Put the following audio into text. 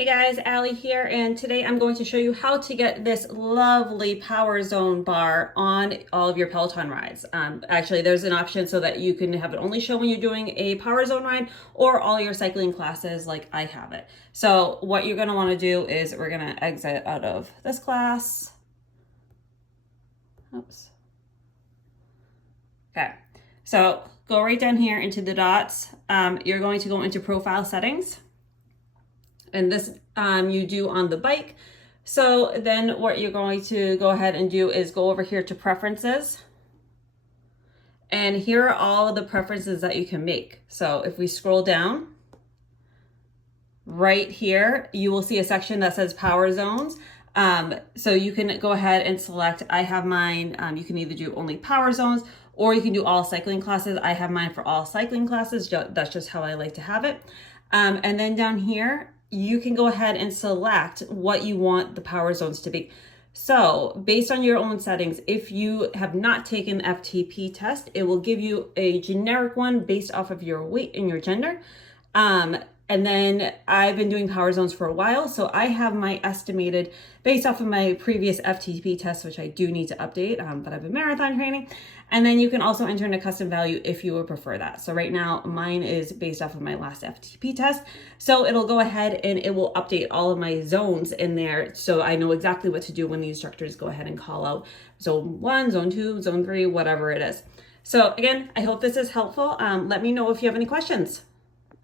Hey guys, Allie here, and today I'm going to show you how to get this lovely Power Zone bar on all of your Peloton rides. Actually, there's an option so that you can have it only show when you're doing a Power Zone ride or all your cycling classes like I have it. So what you're going to want to do is we're going to exit out of this class. Oops. Okay, so go right down here into the dots. You're going to go into profile settings. And this you do on the bike. So then what you're going to go ahead and do is go over here to preferences. And here are all the preferences that you can make. So if we scroll down, right here, you will see a section that says Power Zones. So you can go ahead and select, I have mine, you can either do only Power Zones or you can do all cycling classes. I have mine for all cycling classes. That's just how I like to have it. And then down here, you can go ahead and select what you want the power zones to be. So based on your own settings, if you have not taken the FTP test, it will give you a generic one based off of your weight and your gender. And then I've been doing power zones for a while, so I have my estimated based off of my previous FTP test, which I do need to update, but I've been marathon training. And then you can also enter in a custom value if you would prefer that. So right now mine is based off of my last FTP test. So it'll go ahead and it will update all of my zones in there. So I know exactly what to do when the instructors go ahead and call out zone 1, zone 2, zone 3, whatever it is. So again, I hope this is helpful. Let me know if you have any questions.